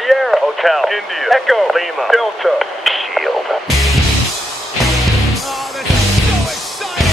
Sierra, Hotel, India, Echo, Lima, Delta, Shield. Oh, this is so exciting!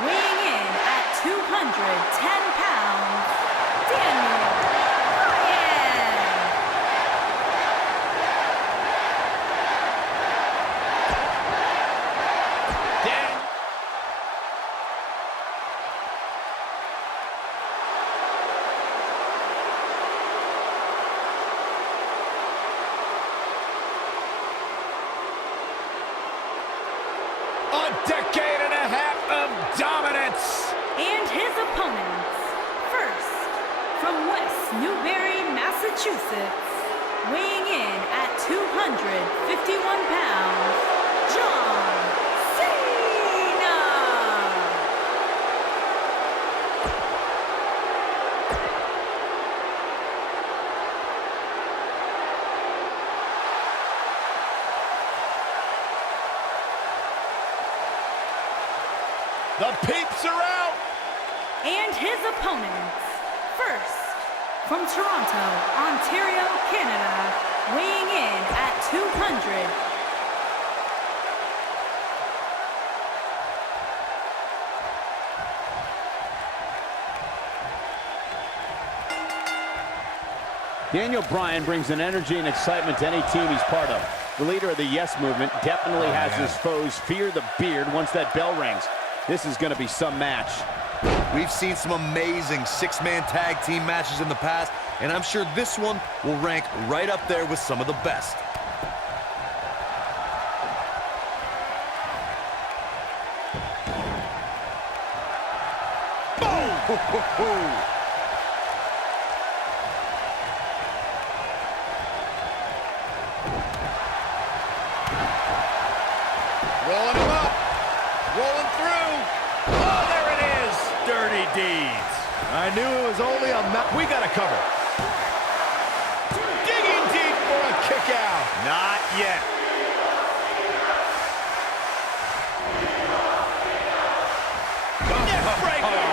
Weighing in at 210 pounds, Danial Bryain. A decade and a half of dominance. And his opponents, first, from West Newbury, Massachusetts, weighing in at 251 pounds, Cena. The peeps are out. And his opponents, first, from Toronto, Ontario, Canada, weighing in at 200. Danial Bryain brings an energy and excitement to any team he's part of. The leader of the Yes Movement definitely has his foes fear the beard once that bell rings. This is going to be some match. We've seen some amazing six-man tag team matches in the past, and I'm sure this one will rank right up there with some of the best. Boom! Rolling him up. Rolling through. Oh, there it is. Dirty deeds. I knew it was only a we got to cover. Digging deep for a kick out. Not yet. Neck breaker.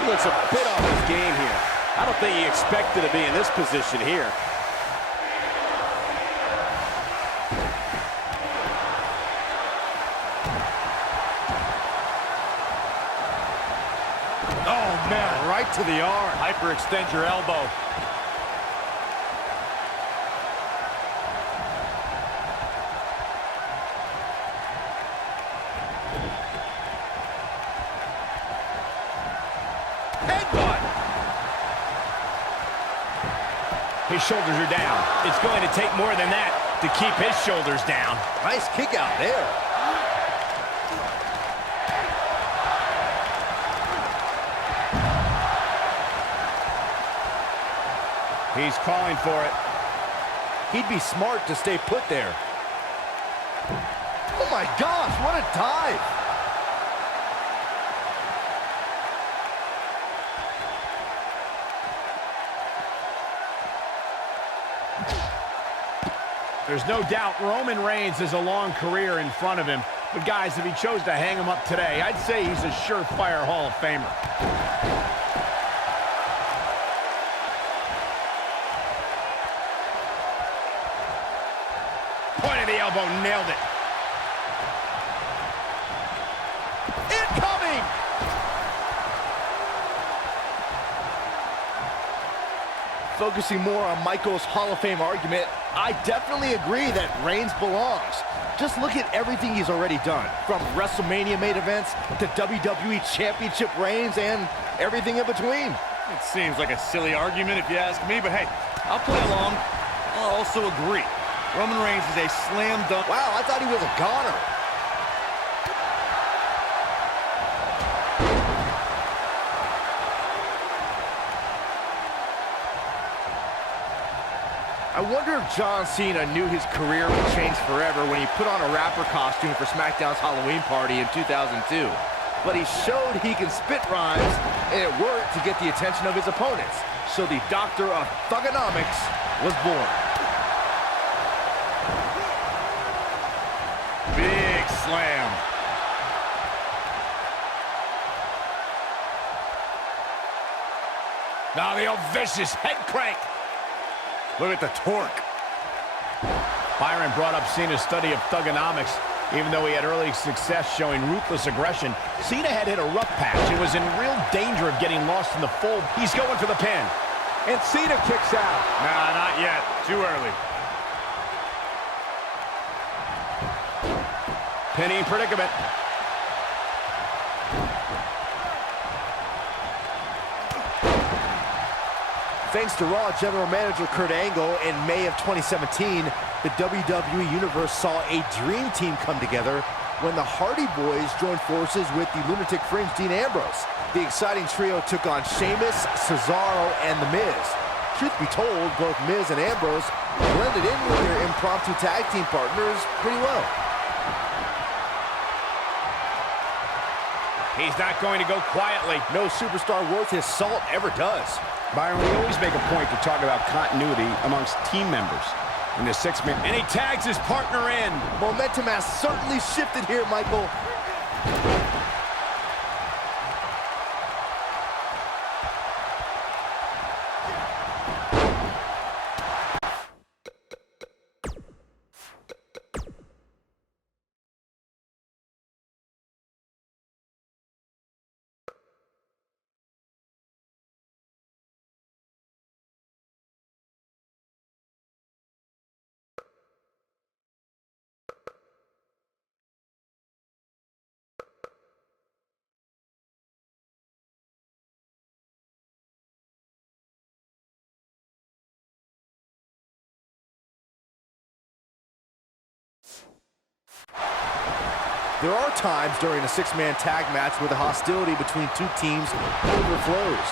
He looks a bit off his game here. I don't think he expected to be in this position here. Oh, man, right to the arm. Hyperextend your elbow. Headbutt. His shoulders are down. It's going to take more than that to keep his shoulders down. Nice kick out there. He's calling for it. he'd be smart to stay put there. Oh my gosh, what a dive! There's no doubt Roman Reigns has a long career in front of him. But guys, if he chose to hang him up today, I'd say he's a surefire Hall of Famer. Point of the elbow, nailed it. Incoming! Focusing more on Michael's Hall of Fame argument, I definitely agree that Reigns belongs. Just look at everything he's already done, from WrestleMania main events to WWE Championship reigns and everything in between. It seems like a silly argument if you ask me, but hey, I'll play along. I'll also agree. Roman Reigns is a slam dunk. Wow, I thought he was a goner. I wonder if John Cena knew his career would change forever when he put on a rapper costume for SmackDown's Halloween party in 2002. But he showed he can spit rhymes, and it worked to get the attention of his opponents. So the Doctor of Thugonomics was born. Big slam. Now the old vicious head crank. Look at the torque. Byron brought up Cena's study of thugonomics. Even though he had early success showing ruthless aggression, Cena had hit a rough patch and was in real danger of getting lost in the fold. He's going for the pin. And Cena kicks out. Nah, not yet. Too early. Pinning predicament. Thanks to Raw General Manager Kurt Angle, in May of 2017, the WWE Universe saw a dream team come together when the Hardy Boys joined forces with the Lunatic Fringe Dean Ambrose. The exciting trio took on Sheamus, Cesaro, and The Miz. Truth be told, both Miz and Ambrose blended in with their impromptu tag team partners pretty well. He's not going to go quietly. No superstar worth his salt ever does. Byron, we always make a point to talk about continuity amongst team members. In the six-man, and he tags his partner in. Momentum has certainly shifted here, Michael. There are times during a six-man tag match where the hostility between two teams overflows.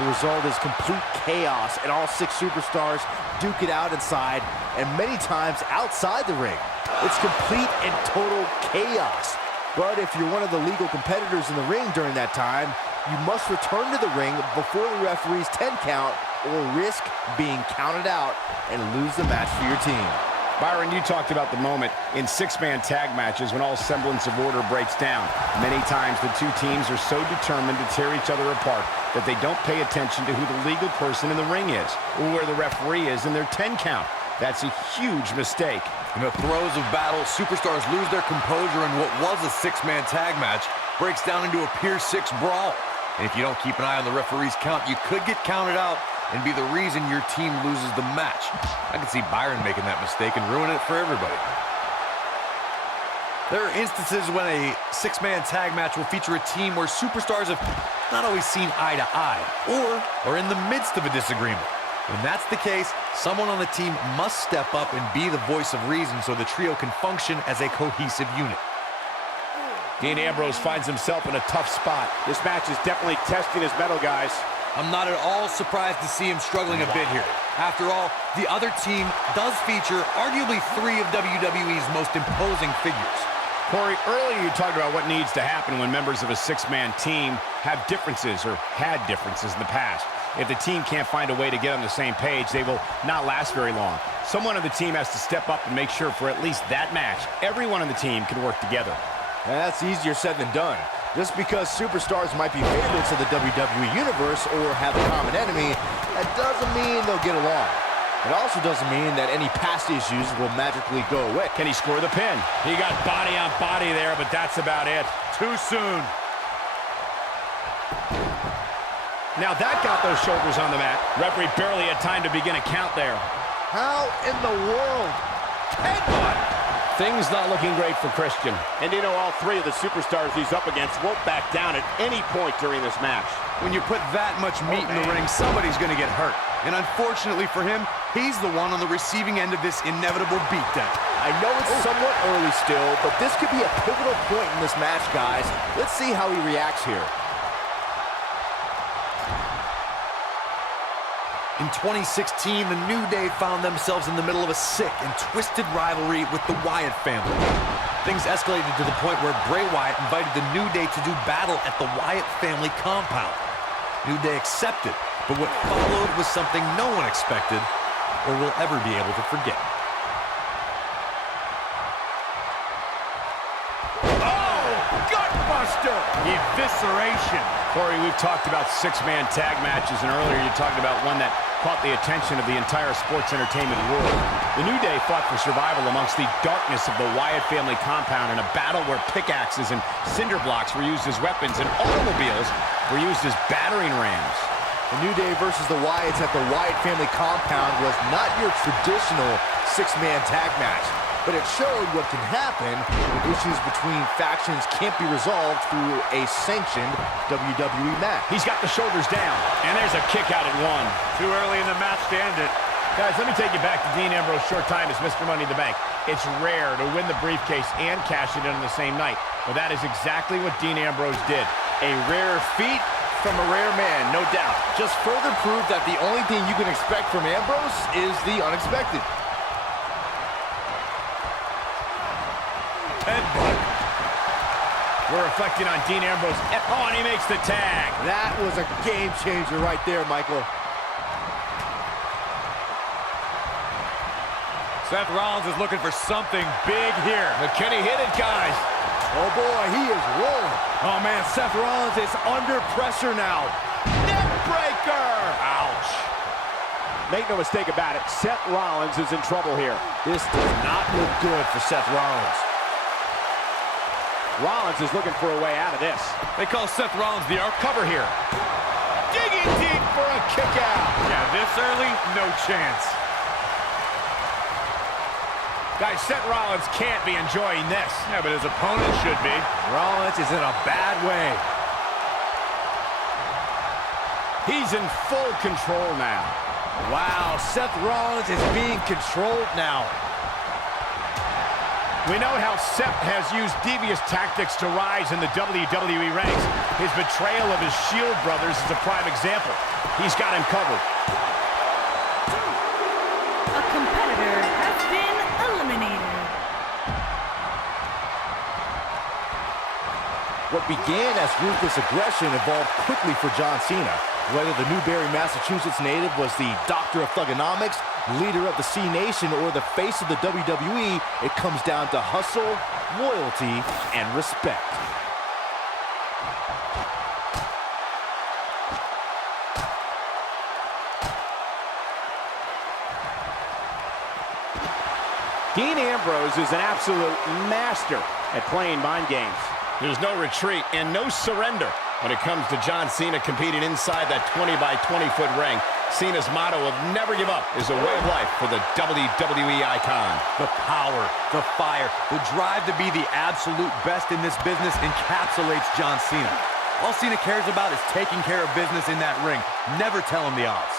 The result is complete chaos, and all six superstars duke it out inside, and many times outside the ring. It's complete and total chaos. But if you're one of the legal competitors in the ring during that time, you must return to the ring before the referee's 10 count or risk being counted out and lose the match for your team. Byron, you talked about the moment in six-man tag matches when all semblance of order breaks down. Many times the two teams are so determined to tear each other apart that they don't pay attention to who the legal person in the ring is or where the referee is in their 10 count. That's a huge mistake. In the throes of battle, superstars lose their composure, and what was a six-man tag match breaks down into a Pier 6 brawl. And if you don't keep an eye on the referee's count, you could get counted out and be the reason your team loses the match. I can see Byron making that mistake and ruin it for everybody. There are instances when a six-man tag match will feature a team where superstars have not always seen eye to eye or are in the midst of a disagreement. When that's the case, someone on the team must step up and be the voice of reason so the trio can function as a cohesive unit. Dean Ambrose finds himself in a tough spot. This match is definitely testing his mettle, guys. I'm not at all surprised to see him struggling a bit here. After all, the other team does feature arguably 3 of WWE's most imposing figures. Corey, earlier you talked about what needs to happen when members of a 6-man team have differences or had differences in the past. If the team can't find a way to get on the same page, they will not last very long. Someone on the team has to step up and make sure for at least that match, everyone on the team can work together. That's easier said than done. Just because superstars might be favorites of the WWE Universe or have a common enemy, that doesn't mean they'll get along. It also doesn't mean that any past issues will magically go away. Can he score the pin? He got body on body there, but that's about it. Too soon. Now that got those shoulders on the mat. Referee barely had time to begin a count there. How in the world? Headbutt! Things not looking great for Christian. And you know, all 3 of the superstars he's up against won't back down at any point during this match. When you put that much meat in the ring, somebody's going to get hurt. And unfortunately for him, he's the one on the receiving end of this inevitable beatdown. I know it's somewhat early still, but this could be a pivotal point in this match, guys. Let's see how he reacts here. In 2016, the New Day found themselves in the middle of a sick and twisted rivalry with the Wyatt family. Things escalated to the point where Bray Wyatt invited the New Day to do battle at the Wyatt family compound. New Day accepted, but what followed was something no one expected or will ever be able to forget. Oh, gutbuster! Evisceration. Corey, we've talked about 6-man tag matches, and earlier you talked about one that caught the attention of the entire sports entertainment world. The New Day fought for survival amongst the darkness of the Wyatt family compound in a battle where pickaxes and cinder blocks were used as weapons and automobiles were used as battering rams. The New Day versus the Wyatts at the Wyatt family compound was not your traditional 6-man tag match, but it showed what can happen when issues between factions can't be resolved through a sanctioned WWE match. He's got the shoulders down, and there's a kick out at 1. Too early in the match to end it. Guys, let me take you back to Dean Ambrose's short time as Mr. Money in the Bank. It's rare to win the briefcase and cash it in on the same night, but that is exactly what Dean Ambrose did. A rare feat from a rare man, no doubt. Just further proof that the only thing you can expect from Ambrose is the unexpected. Headbutt. We're reflecting on Dean Ambrose. Oh, and he makes the tag. That was a game changer right there, Michael. Seth Rollins is looking for something big here. McKinney hit it, guys. Oh boy, he is rolling. Oh man, Seth Rollins is under pressure now. Neck breaker! Ouch. Make no mistake about it, Seth Rollins is in trouble here. This does not look good for Seth Rollins. Rollins is looking for a way out of this. They call Seth Rollins the arc cover here. Digging deep for a kick out. Yeah, this early, no chance. Guys, Seth Rollins can't be enjoying this. Yeah, but his opponent should be. Rollins is in a bad way. He's in full control now. Wow, Seth Rollins is being controlled now. We know how Seth has used devious tactics to rise in the WWE ranks. His betrayal of his Shield brothers is a prime example. He's got him covered. A competitor has been eliminated. What began as ruthless aggression evolved quickly for John Cena. Whether the Newbury, Massachusetts native was the doctor of thugonomics, leader of the C Nation, or the face of the WWE, it comes down to hustle, loyalty, and respect. Dean Ambrose is an absolute master at playing mind games. There's no retreat and no surrender when it comes to John Cena competing inside that 20-by-20-foot ring. Cena's motto of never give up is a way of life for the WWE icon. The power, the fire, the drive to be the absolute best in this business encapsulates John Cena. All Cena cares about is taking care of business in that ring. Never tell him the odds.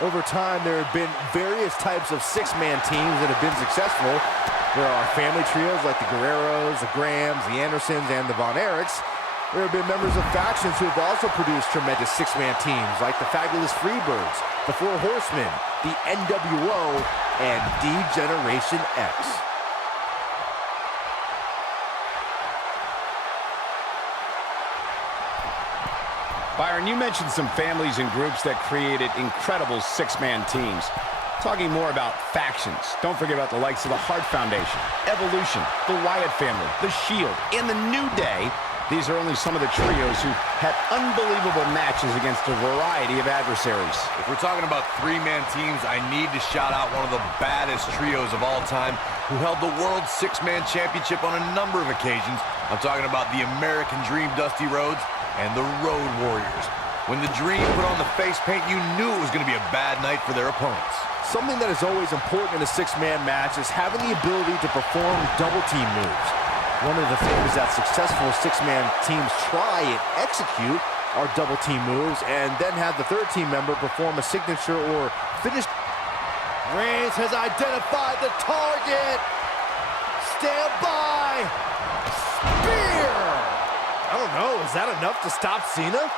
Over time, there have been various types of 6-man teams that have been successful. There are family trios like the Guerreros, the Grahams, the Andersons, and the Von Erichs. There have been members of factions who have also produced tremendous six-man teams, like the Fabulous Freebirds, the Four Horsemen, the NWO, and D-Generation X. Byron, you mentioned some families and groups that created incredible six-man teams. Talking more about factions, don't forget about the likes of the Hart Foundation, Evolution, the Wyatt family, the Shield, and the New Day. These are only some of the trios who had unbelievable matches against a variety of adversaries. If we're talking about three-man teams, I need to shout out one of the baddest trios of all time who held the World Six-Man Championship on a number of occasions. I'm talking about the American Dream Dusty Rhodes and the Road Warriors. When the Dream put on the face paint, you knew it was going to be a bad night for their opponents. Something that is always important in a six-man match is having the ability to perform double-team moves. One of the things that successful six-man teams try and execute are double-team moves, and then have the third team member perform a signature or finish. Reigns has identified the target. Stand by. Spear. I don't know, is that enough to stop Cena?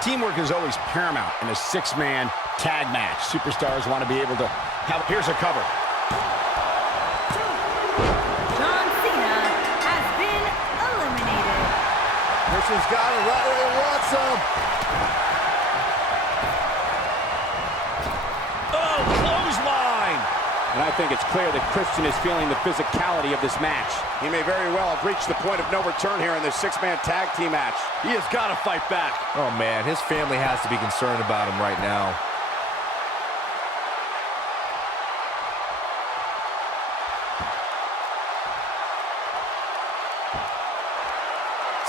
Teamwork is always paramount in a six-man tag match. Superstars want to be able to have... Here's a cover. John Cena has been eliminated. Christian's got it right where he wants him. Oh, clothesline! And I think it's clear that Christian is feeling the physicality of this match. He may very well have reached the point of no return here in this six-man tag team match. He has got to fight back. Oh, man, his family has to be concerned about him right now.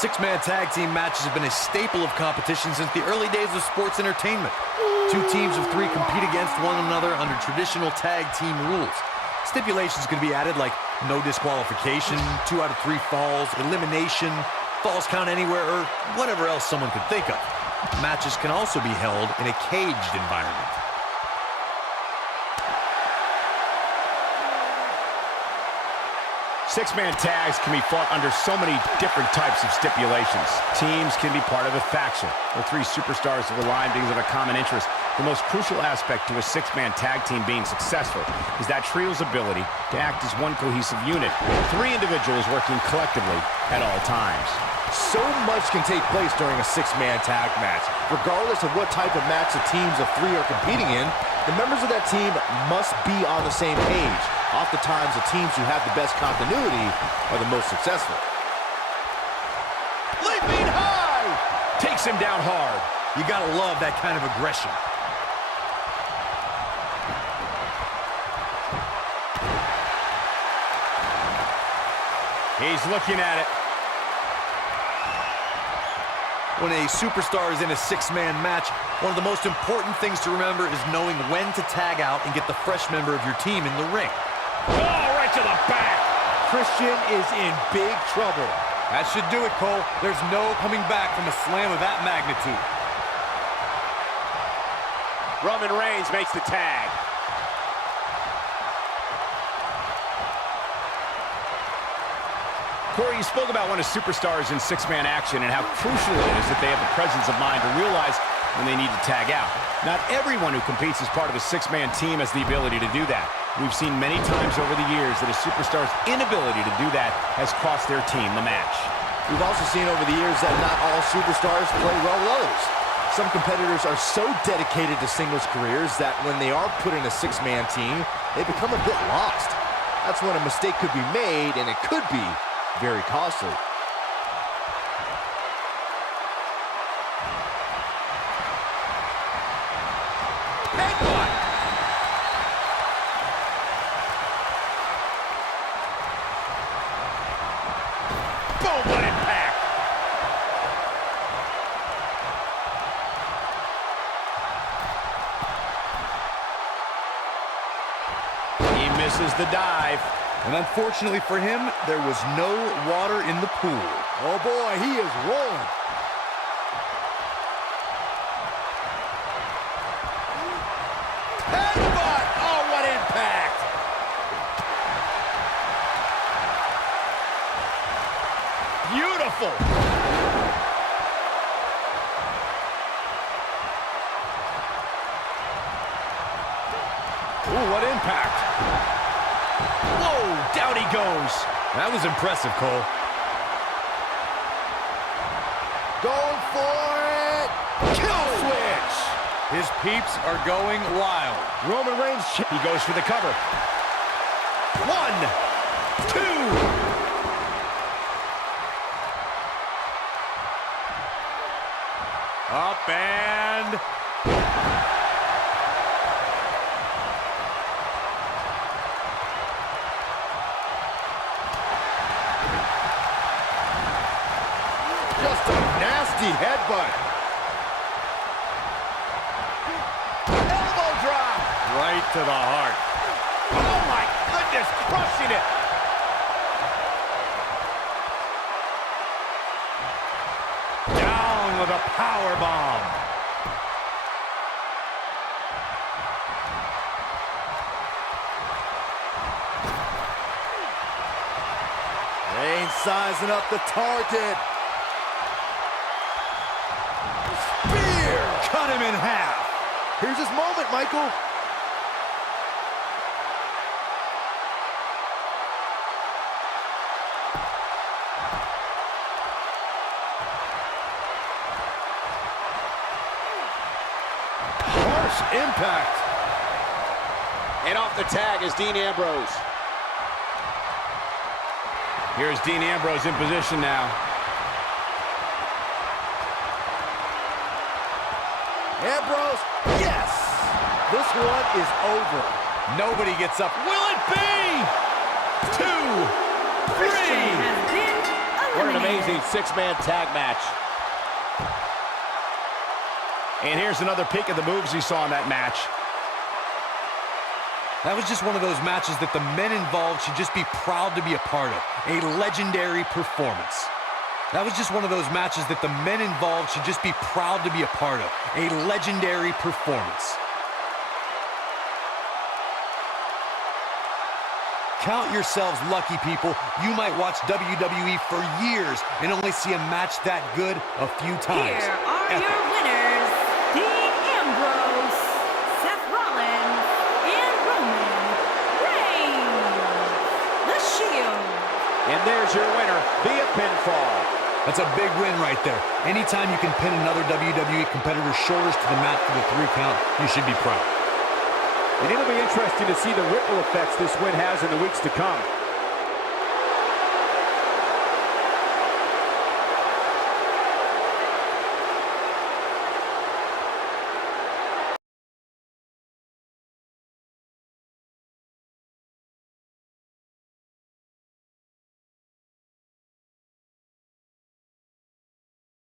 Six-man tag team matches have been a staple of competition since the early days of sports entertainment. Two teams of three compete against one another under traditional tag team rules. Stipulations can be added like no disqualification, 2 out of 3 falls, elimination, falls count anywhere, or whatever else someone could think of. Matches can also be held in a caged environment. Six-man tags can be fought under so many different types of stipulations. Teams can be part of a faction, where 3 superstars have aligned because of a common interest. The most crucial aspect to a six-man tag team being successful is that trio's ability to act as one cohesive unit, 3 individuals working collectively at all times. So much can take place during a six-man tag match. Regardless of what type of match the teams of 3 are competing in, the members of that team must be on the same page. Oftentimes, the teams who have the best continuity are the most successful. Leaping high! Takes him down hard. You gotta love that kind of aggression. He's looking at it. When a superstar is in a six-man match, one of the most important things to remember is knowing when to tag out and get the fresh member of your team in the ring. Oh, right to the back. Christian is in big trouble. That should do it, Cole. There's no coming back from a slam of that magnitude. Roman Reigns makes the tag. Corey, you spoke about one of superstars in six-man action and how crucial it is that they have the presence of mind to realize when they need to tag out. Not everyone who competes as part of a six-man team has the ability to do that. We've seen many times over the years that a superstar's inability to do that has cost their team the match. We've also seen over the years that not all superstars play well with others. Some competitors are so dedicated to singles careers that when they are put in a six-man team, they become a bit lost. That's when a mistake could be made, and it could be very costly. Boom, what impact! He misses the dive. And unfortunately for him, there was no water in the pool. Oh boy, he is rolling. Headbutt! Oh, what impact! what impact. Whoa, down he goes. That was impressive, Cole. Going for it. Kill switch. His peeps are going wild. Roman Reigns, he goes for the cover. 1, 2. Up and... Just a nasty headbutt. Elbow drop. right to the heart. Oh my goodness, crushing it. Down with a power bomb. Reigns sizing up the target. Spear! Cut him in half. Here's his moment, Michael. Harsh impact. And off the tag is Dean Ambrose. Here's Dean Ambrose in position now. Ambrose, yes! This one is over. Nobody gets up. Will it be? 2, 3. Has been What an eliminated. amazing six-man tag match. And here's another peek at the moves he saw in that match. That was just one of those matches that the men involved should just be proud to be a part of. A legendary performance. That was just one of those matches that the men involved should just be proud to be a part of. A legendary performance. Count yourselves lucky, people. You might watch WWE for years and only see a match that good a few times. Here are your winners, Dean Ambrose, Seth Rollins, and Roman Reigns. The Shield. And there's your winner via pinfall. That's a big win right there. Anytime you can pin another WWE competitor's shoulders to the mat for the 3 count, you should be proud. And it'll be interesting to see the ripple effects this win has in the weeks to come.